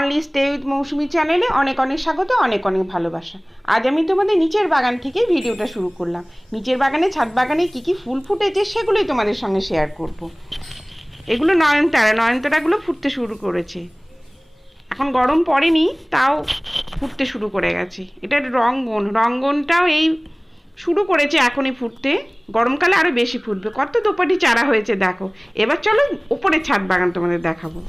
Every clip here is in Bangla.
অনলি স্টে উইথ মৌসুমি চ্যানেলে অনেক অনেক স্বাগত, অনেক অনেক ভালোবাসা। আজ আমি তোমাদের নিচের বাগান থেকে ভিডিওটা শুরু করলাম। নিচের বাগানে, ছাদ বাগানে কী কী ফুল ফুটেছে সেগুলোই তোমাদের সঙ্গে শেয়ার করব। এগুলো নয়নতারাগুলো ফুটতে শুরু করেছে। এখন গরম পড়েনি, তাও ফুটতে শুরু করে গেছে। এটা রঙ্গনটাও এই শুরু করেছে এখনই ফুটতে। গরমকালে আরও বেশি ফুটবে। কত দোপাটি চারা হয়েছে দেখো। এবার চলো ওপরে ছাদ বাগান তোমাদের দেখাবো।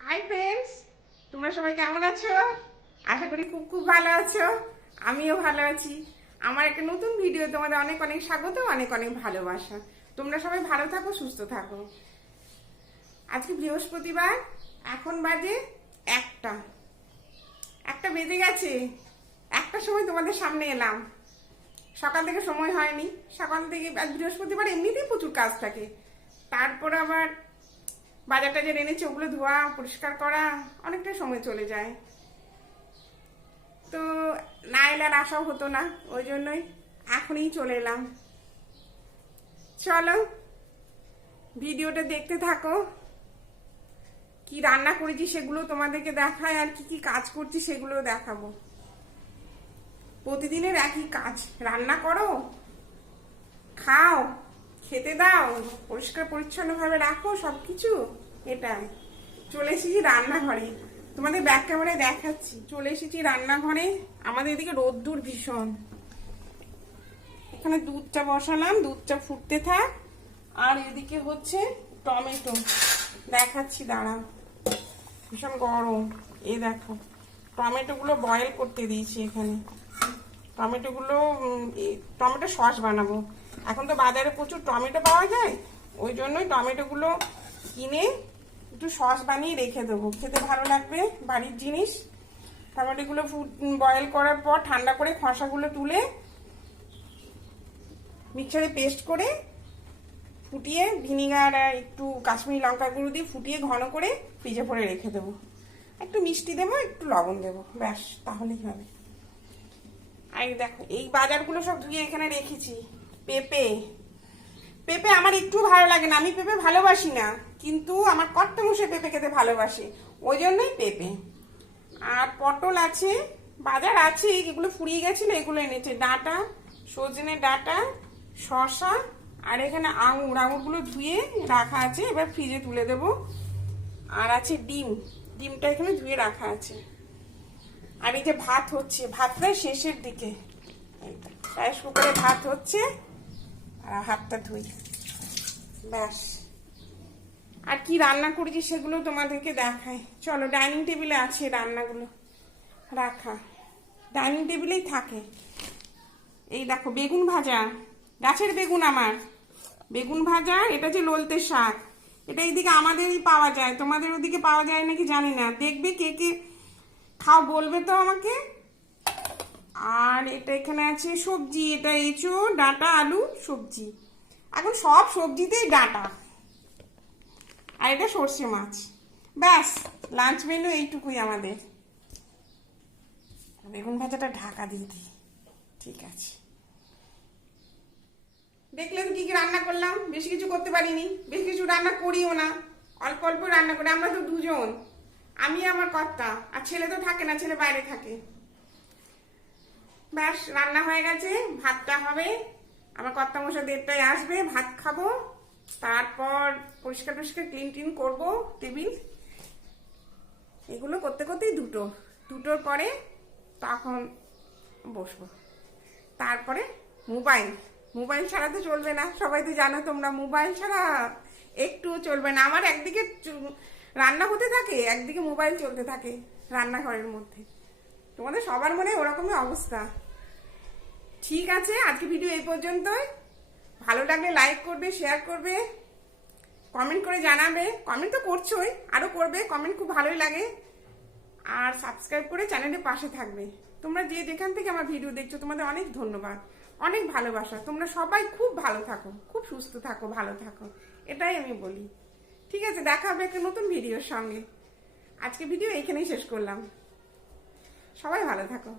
হাই ফ্রেন্ডস, তোমরা সবাই কেমন আছো? আশা করি খুব খুব ভালো আছো। আমিও ভালো আছি। আমার একটা নতুন ভিডিও তোমাদের অনেক অনেক স্বাগত, অনেক অনেক ভালোবাসা। তোমরা সবাই ভালো থাকো, সুস্থ থাকো। আজকে বৃহস্পতিবার, এখন বাজে একটা বেজে গেছে। একটার সময় তোমাদের সামনে এলাম। সকাল থেকে সময় হয়নি। সকাল থেকে, আজ বৃহস্পতিবার এমনিতেই প্রচুর কাজ থাকে। তারপর আবার বাজার টাজার এনেছে, ওগুলো ধোয়া পরিষ্কার করা, অনেকটা সময় চলে যায়। তো না এলে আর আসাও হতো না, ওই জন্যই এখনই চলে এলাম। চলো ভিডিওটা দেখতে থাকো। কি রান্না করেছি সেগুলো তোমাদেরকে দেখায়, আর কি কি কাজ করছি সেগুলো দেখাবো। প্রতিদিনের একই কাজ, রান্না করো, খাও, খেতে দাও, পরিষ্কার পরিচ্ছন্নভাবে রাখো সবকিছু। এটাই। চলে এসেছি রান্নাঘরে, তোমাদের ব্যাক ক্যামেরায় দেখাচ্ছি। চলে এসেছি রান্নাঘরে। আমাদের এদিকে রোদ্দুর ভীষণ। এখানে দুধটা বসালাম, দুধটা ফুটতে থাক। আর এদিকে হচ্ছে টমেটো, দেখাচ্ছি দাঁড়াও। ভীষণ গরম। এই দেখো টমেটোগুলো বয়েল করতে দিয়েছি এখানে। টমেটো সস বানাবো। এখন তো বাজারে প্রচুর টমেটো পাওয়া যায়, ওই জন্যই টমেটোগুলো কিনে একটু সস বানিয়ে রেখে দেবো। খেতে ভালো লাগবে, বাড়ির জিনিস। টমেটোগুলো বয়েল করার পর ঠান্ডা করে খোসাগুলো তুলে মিক্সারে পেস্ট করে ফুটিয়ে ভিনিগার আর একটু কাশ্মীরি লঙ্কা গুঁড়ো দিয়ে ফুটিয়ে ঘন করে ফ্রিজে ভরে রেখে দেবো। একটু মিষ্টি দেবো, একটু লবণ দেবো, ব্যাস, তাহলেই হবে। আর দেখো এই বাজারগুলো সব ধুয়ে এখানে রেখেছি। পেঁপে আমার একটু ভালো লাগে না, আমি পেঁপে ভালোবাসি না, কিন্তু আমার কর্তামশাই পেঁপে খেতে ভালোবাসে, ওই জন্যই পেঁপে। আর পটল আছে, বাজার আছে, এগুলো ফুরিয়ে গেছিল, এগুলো এনেছে। ডাঁটা, সজনে ডাঁটা, শসা, আর এখানে আঙুরগুলো ধুয়ে রাখা আছে, এবার ফ্রিজে তুলে দেব। আর আছে ডিমটা এখানে ধুয়ে রাখা আছে। আর এই যে ভাত হচ্ছে, ভাতটা শেষের দিকে, রাইস কুকারে ভাত হচ্ছে। আর হাতটা ধুই, ব্যাস। আর কি রান্না করেছি সেগুলো তোমাদেরকে দেখাই। চলো, ডাইনিং টেবিলে আছে রান্নাগুলো রাখা, ডাইনিং টেবিলেই থাকে। এই দেখো বেগুন ভাজা, গাছের বেগুন আমার, বেগুন ভাজা। এটা যে লোলতে শাক, এটা এইদিকে আমাদেরই পাওয়া যায়, তোমাদের ওদিকে পাওয়া যায় নাকি জানি না। দেখবে কে কে খাও বলবে তো আমাকে। আর এটা এখানে আছে সবজি, এটা এঁচোড়, ডাঁটা, আলু, সবজি। এখন সব সবজিতেই ডাঁটা। আর এটা সর্ষে মাছ। ব্যাস, লাঞ্চ মেনু এইটুকুই আমাদের। বেগুন ভাজাটা ঢাকা দিয়ে দিই, ঠিক আছে। দেখলে তো কি কি রান্না করলাম, বেশি কিছু করতে পারিনি, বেশি কিছু রান্না করিও না, অল্প অল্প রান্না করি। আমরা তো দুজন, আমি আমার কর্তা, আর ছেলে তো থাকে না, ছেলে বাইরে থাকে। ব্যাস, রান্না হয়ে গেছে, ভাতটা হবে। আমার কর্তা মশাই 1:30টায় আসবে, ভাত খাবো, তারপর পরিষ্কার টরিষ্কার ক্লিন টিন করবো, টেবিল এগুলো করতে করতেই দুটোর পরে তখন বসবো। তারপরে মোবাইল ছাড়া তো চলবে না, সবাই তো জানো তোমরা, মোবাইল ছাড়া একটুও চলবে না। আমার একদিকে রান্না হতে থাকে, একদিকে মোবাইল চলতে থাকে রান্নাঘরের মধ্যে। তোমাদের সবার মনে ওরকমই অবস্থা। ঠিক আছে, আজকে ভিডিও এই পর্যন্তই। ভালো লাগলে লাইক করবে, শেয়ার করবে, কমেন্ট করে জানাবে। কমেন্ট তো করছোই, আরো করবে, কমেন্ট খুব ভালোই লাগে। আর সাবস্ক্রাইব করে চ্যানেলের পাশে থাকবে। তোমরা যে যেখান থেকে আমার ভিডিও দেখছো, তোমাদের অনেক ধন্যবাদ, অনেক ভালোবাসা। তোমরা সবাই খুব ভালো থাকো, খুব সুস্থ থাকো, ভালো থাকো, এটাই আমি বলি। ঠিক আছে, দেখা হবে একটা নতুন ভিডিওর সঙ্গে। আজকে ভিডিও এইখানেই শেষ করলাম। সবাই ভালো থাকো।